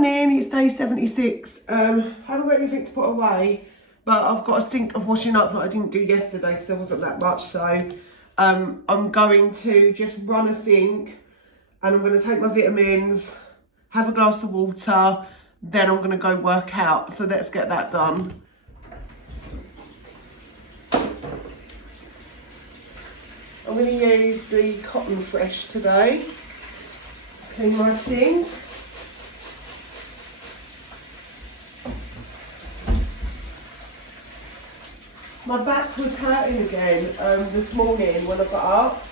Morning, it's day 76. Haven't got anything to put away, but I've got a sink of washing up that I didn't do yesterday because there wasn't that much. So I'm going to just run a sink and I'm going to take my vitamins, have a glass of water, then I'm going to go work out. So let's get that done. I'm going to use the Cotton Fresh today. Clean my sink. My back was hurting again this morning when I got up,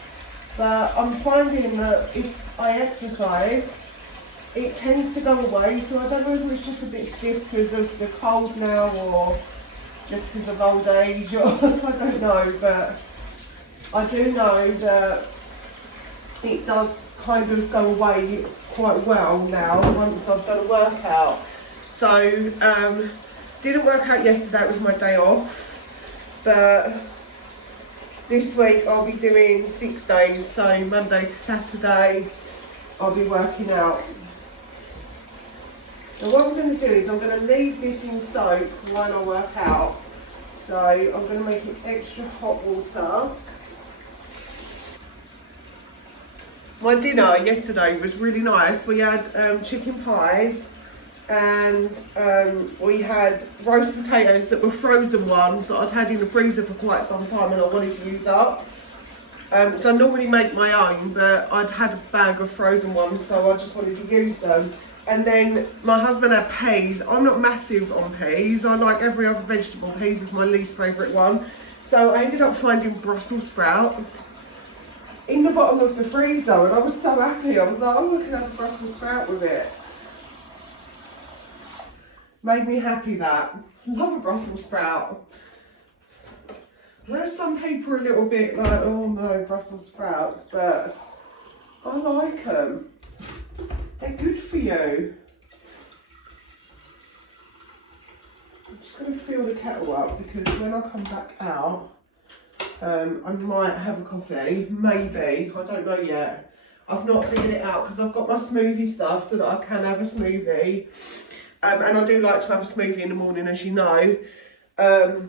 but I'm finding that if I exercise, it tends to go away. So I don't know if it's just a bit stiff because of the cold now or just because of old age, or I don't know, but I do know that it does kind of go away quite well now once I've done a workout. So didn't work out yesterday, it was my day off, but this week I'll be doing 6 days, so Monday to Saturday I'll be working out. Now what I'm going to do is I'm going to leave this in soak when I work out, so I'm going to make it extra hot water. My dinner yesterday was really nice. We had chicken pies and we had roast potatoes that were frozen ones that I'd had in the freezer for quite some time and I wanted to use up. So I normally make my own, but I'd had a bag of frozen ones, so I just wanted to use them. And then my husband had peas. I'm not massive on peas. I like every other vegetable. Peas is my least favourite one. So I ended up finding Brussels sprouts in the bottom of the freezer, and I was so happy. I was like, oh, I can have a Brussels sprout with it. Made me happy that. Love a Brussels sprout. I know some people are a little bit like, oh no, Brussels sprouts, but I like them. They're good for you. I'm just going to fill the kettle up because when I come back out, I might have a coffee, maybe, I don't know yet. I've not figured it out because I've got my smoothie stuff so that I can have a smoothie. And I do like to have a smoothie in the morning, as you know. But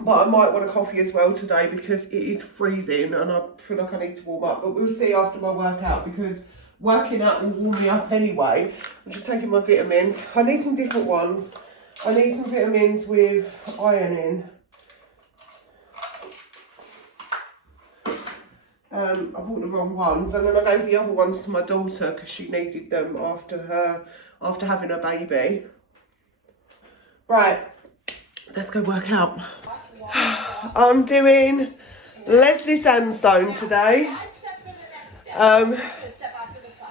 I might want a coffee as well today because it is freezing and I feel like I need to warm up. But we'll see after my workout because working out will warm me up anyway. I'm just taking my vitamins. I need some different ones. I need some vitamins with iron in. I bought the wrong ones and then I gave the other ones to my daughter because she needed them after having her baby. Right, let's go work out. I'm doing Leslie Sandstone today.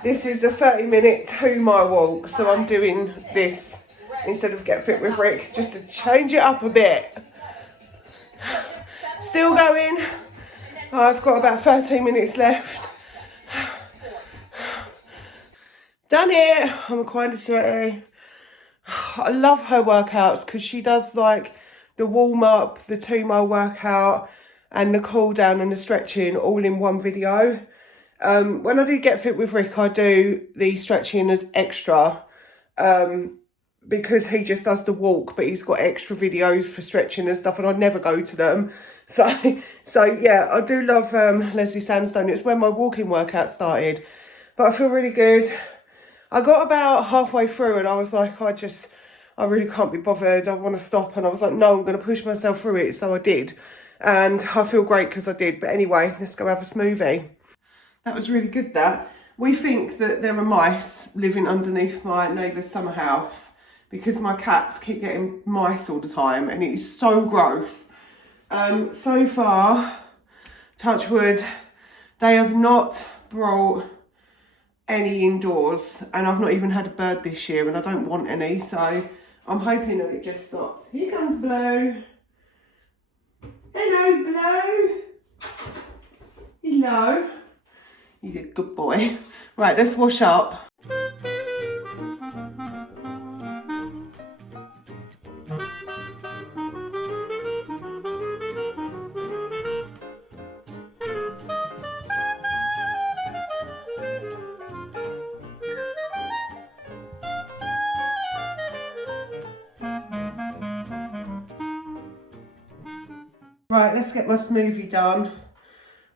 This is a 30-minute 2-mile walk, so I'm doing this instead of Get Fit with Rick, just to change it up a bit. Still going. I've got about 13 minutes left. Done it. I'm kind of sweaty. I love her workouts because she does like the warm up, the 2-mile workout and the cool down and the stretching all in one video. When I do Get Fit with Rick, I do the stretching as extra because he just does the walk, but he's got extra videos for stretching and stuff and I never go to them. So yeah, I do love Leslie Sandstone. It's when my walking workout started, but I feel really good. I got about halfway through and I was like, I really can't be bothered. I want to stop. And I was like, no, I'm going to push myself through it. So I did. And I feel great because I did. But anyway, let's go have a smoothie. That was really good, that. We think that there are mice living underneath my neighbour's summer house because my cats keep getting mice all the time and it is so gross. So far, touch wood, they have not brought any indoors and I've not even had a bird this year and I don't want any, so I'm hoping that it just stops. Here comes Blue. Hello, Blue. Hello. He's a good boy. Right, let's wash up. Right, let's get my smoothie done.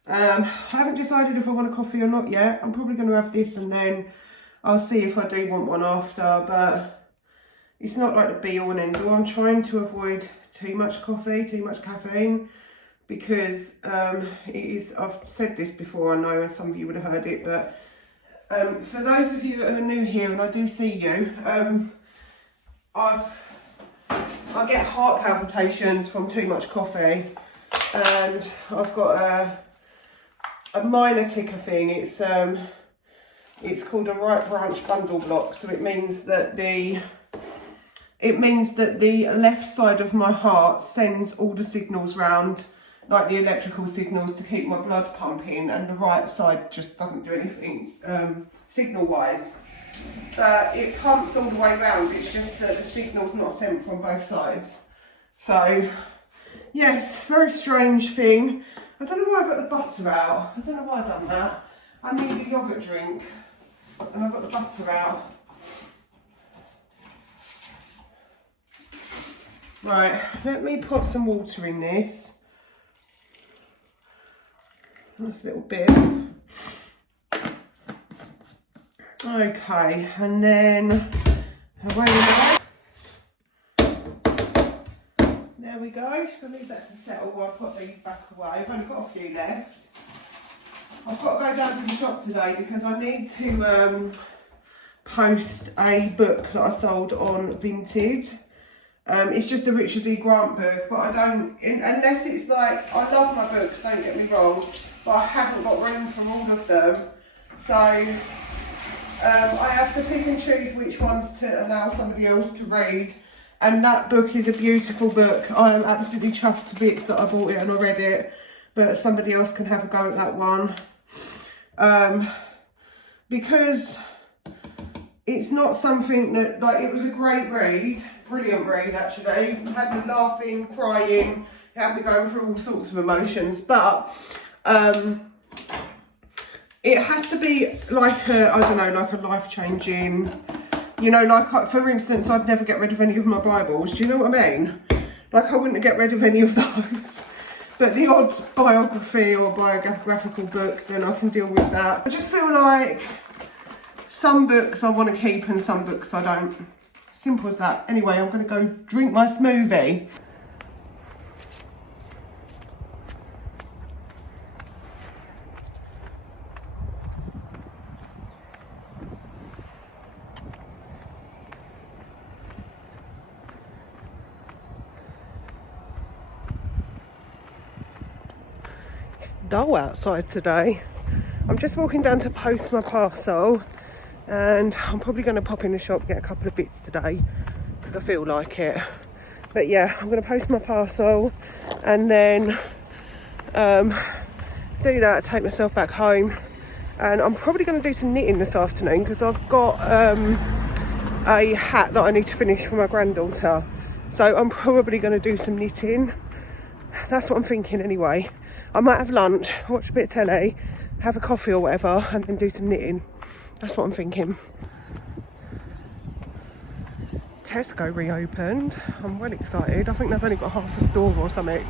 I haven't decided if I want a coffee or not yet. I'm probably going to have this and then I'll see if I do want one after, but it's not like the be all and end all. I'm trying to avoid too much coffee, too much caffeine, because it is, I've said this before, I know, and some of you would have heard it, but for those of you that are new here, and I do see you, I get heart palpitations from too much coffee, and I've got a minor ticker thing. It's called a right branch bundle block, so it means that the left side of my heart sends all the signals round, like the electrical signals, to keep my blood pumping, and the right side just doesn't do anything signal wise. But it pumps all the way round, it's just that the signal's not sent from both sides. So yes, very strange thing. I don't know why I got the butter out. I don't know why I've done that. I need a yoghurt drink and I've got the butter out. Right, let me put some water in this. Nice little bit. Okay, and then away we go. There we go. Just gonna leave that to settle while I put these back away. I've only got a few left. I've got to go down to the shop today because I need to post a book that I sold on Vinted. It's just a Richard D. Grant book, but I don't, unless it's like, I love my books, don't get me wrong, but I haven't got room for all of them. So I have to pick and choose which ones to allow somebody else to read. And that book is a beautiful book. I am absolutely chuffed to bits that I bought it and I read it, but somebody else can have a go at that one. Because it's not something that, like, it was a great read, brilliant read actually. It had me laughing, crying, it had me going through all sorts of emotions, but it has to be like a, I don't know, like a life-changing, you know, like, for instance, I'd never get rid of any of my Bibles, do you know what I mean? Like, I wouldn't get rid of any of those. But the odd biography or biographical book, then I can deal with that. I just feel like some books I want to keep and some books I don't. Simple as that. Anyway, I'm going to go drink my smoothie. It's dull outside today. I'm just walking down to post my parcel and I'm probably going to pop in the shop, get a couple of bits today because I feel like it. But yeah, I'm going to post my parcel and then do that, take myself back home, and I'm probably going to do some knitting this afternoon because I've got a hat that I need to finish for my granddaughter, so I'm probably going to do some knitting. That's what I'm thinking anyway. I might have lunch, watch a bit of telly, have a coffee or whatever, and then do some knitting. That's what I'm thinking. Tesco reopened. I'm well excited. I think they've only got half a store or something.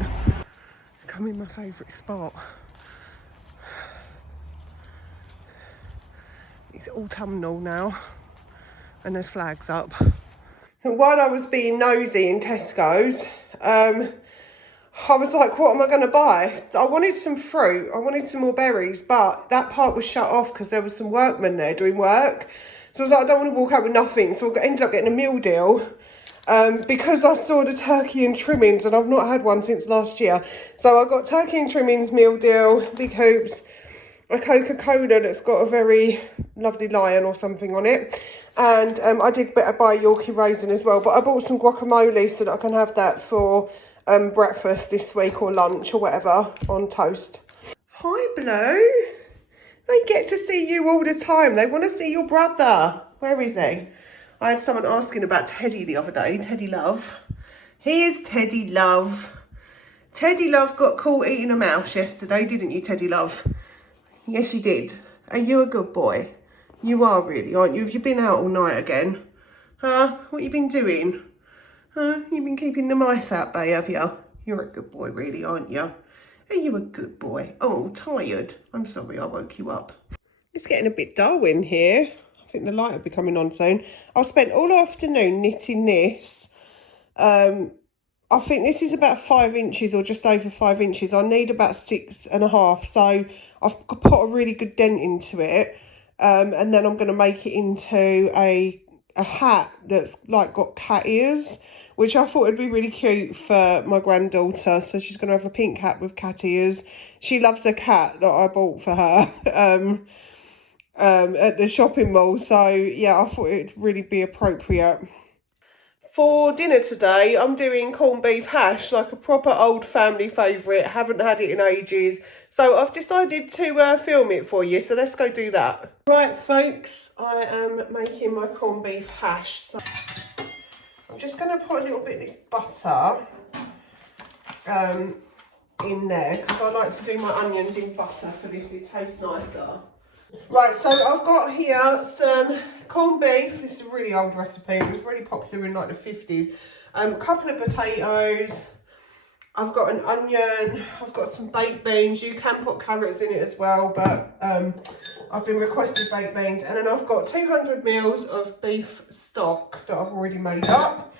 Come in my favourite spot. It's autumnal now and there's flags up. And while I was being nosy in Tesco's, I was like, what am I going to buy? I wanted some fruit, I wanted some more berries, but that part was shut off because there was some workmen there doing work. So I was like, I don't want to walk out with nothing. So I ended up getting a meal deal because I saw the turkey and trimmings and I've not had one since last year. So I got turkey and trimmings meal deal, big hoops, a Coca-Cola that's got a very lovely lion or something on it. And I did better buy Yorkie raisin as well, but I bought some guacamole so that I can have that for breakfast this week or lunch or whatever on toast. Hi, Blue. They get to see you all the time. They want to see your brother. Where is he? I had someone asking about Teddy the other day. Teddy Love. He is Teddy Love. Teddy Love got caught eating a mouse yesterday, didn't you, Teddy Love? Yes, you did. And you're a good boy. You are really, aren't you? Have you been out all night again? Huh? What you been doing? Huh? You've been keeping the mice out, babe, have you? You're a good boy, really, aren't you? Are you a good boy? Oh, tired. I'm sorry I woke you up. It's getting a bit dull in here. I think the light will be coming on soon. I've spent all afternoon knitting this. I think this is about 5 inches or just over 5 inches. I need about 6.5. So I've put a really good dent into it. And then I'm going to make it into a hat that's like got cat ears, which I thought would be really cute for my granddaughter. So she's going to have a pink hat with cat ears. She loves a cat that I bought for her at the shopping mall. So yeah, I thought it'd really be appropriate. For dinner today, I'm doing corned beef hash, like a proper old family favourite. Haven't had it in ages. So I've decided to film it for you. So let's go do that. Right, folks, I am making my corned beef hash. So I'm just going to put a little bit of this butter in there, because I like to do my onions in butter for this. It tastes nicer. Right, so I've got here some corned beef. This is a really old recipe. It was really popular in like the 50s. A couple of potatoes. I've got an onion. I've got some baked beans. You can put carrots in it as well, but I've been requested baked beans. And then I've got 200 mils of beef stock that I've already made up.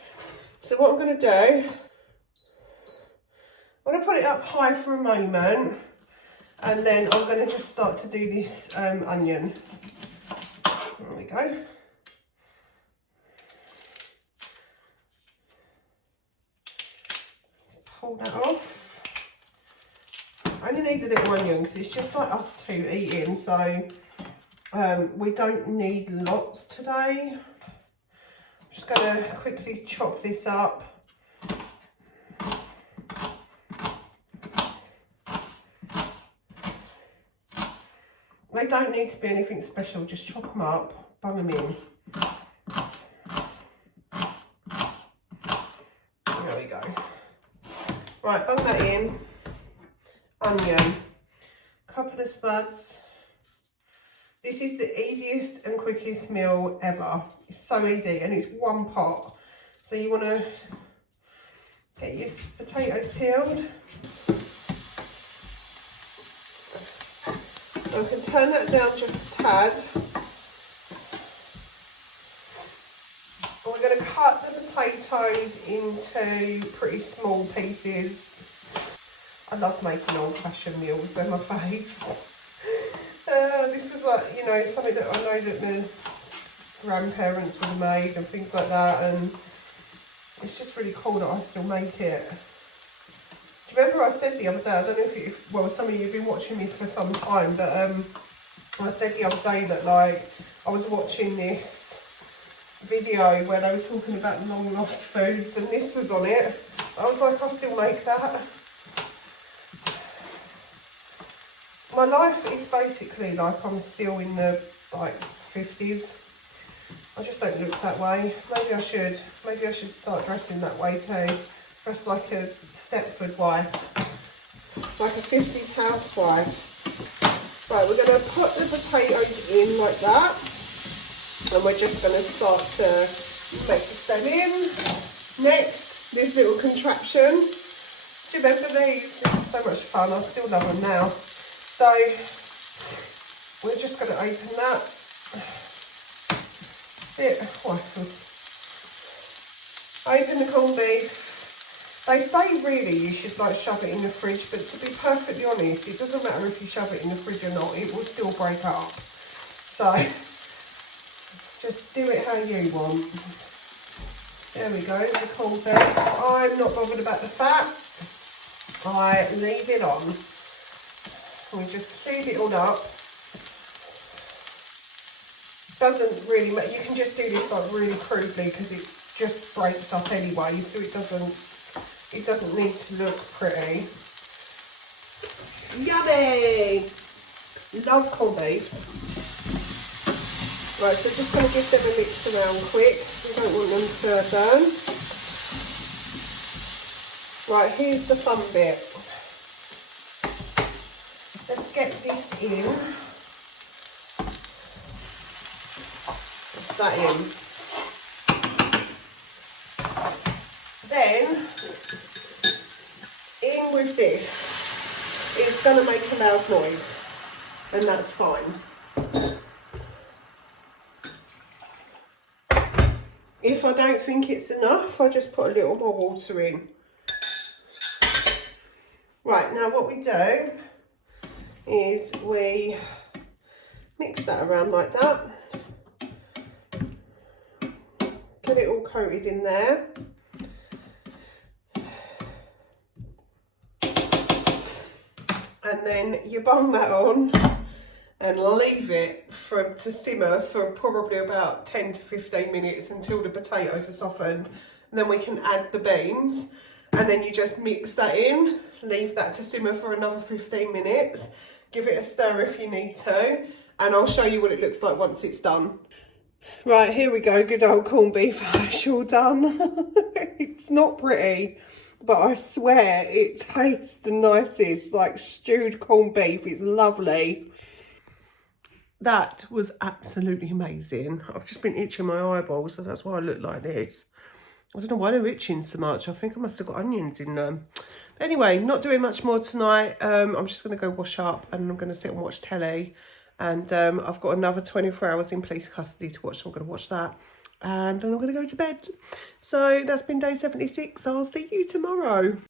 So what I'm going to do, I'm going to put it up high for a moment. And then I'm going to just start to do this onion. There we go. Pull that off. I only need a little onion because it's just like us two eating. So we don't need lots today. I'm just going to quickly chop this up. They don't need to be anything special, just chop them up, bung them in. There we go. Right, bung that in. Onion. Couple of spuds. This is the easiest and quickest meal ever. It's so easy and it's one pot. So you want to get your potatoes peeled. I can turn that down just a tad. And we're going to cut the potatoes into pretty small pieces. I love making old-fashioned meals, they're my faves. This was like, you know, something that I know that the grandparents would have made and things like that, and it's just really cool that I still make it. Do you remember I said the other day, I don't know if you, well, some of you have been watching me for some time, but I said the other day that, like, I was watching this video where they were talking about long lost foods, and this was on it. I was like, I still make that. My life is basically like I'm still in the, like, 50s. I just don't look that way. Maybe I should start dressing that way too. Dress like a Stepford wife, like a 50s housewife. Right, we're going to put the potatoes in like that, and we're just going to start to mix them in. Next, this little contraption. Do you remember these? This is so much fun. I still love them now. So we're just going to open that. Open the corned beef. They say really you should like shove it in the fridge, but to be perfectly honest, it doesn't matter if you shove it in the fridge or not, it will still break up. So just do it how you want. There we go, the corned beef. I'm not bothered about the fat. I leave it on. We just feed it all up. Doesn't really matter. You can just do this like really crudely because it just breaks up anyway, so it doesn't need to look pretty. Yummy! Love corned beef. Right, so just going to give them a mix around quick. We don't want them to burn. Right, here's the fun bit. Let's get this in. What's that in? Then this, it's going to make a loud noise, and that's fine. If I don't think it's enough, I'll just put a little more water in. Right, now what we do is we mix that around like that. Get it all coated in there. And then you bung that on and leave it to simmer for probably about 10 to 15 minutes until the potatoes are softened. And then we can add the beans, and then you just mix that in, leave that to simmer for another 15 minutes, give it a stir if you need to, and I'll show you what it looks like once it's done. Right, here we go, good old corned beef hash all done. It's not pretty, but I swear it tastes the nicest, like stewed corned beef. It's lovely. That was absolutely amazing. I've just been itching my eyeballs, so that's why I look like this. I don't know why they're itching so much. I think I must have got onions in them. But anyway, not doing much more tonight. I'm just going to go wash up, and I'm going to sit and watch telly. And I've got another 24 hours in police custody to watch, so I'm going to watch that. And then I'm going to go to bed. So that's been day 76. I'll see you tomorrow.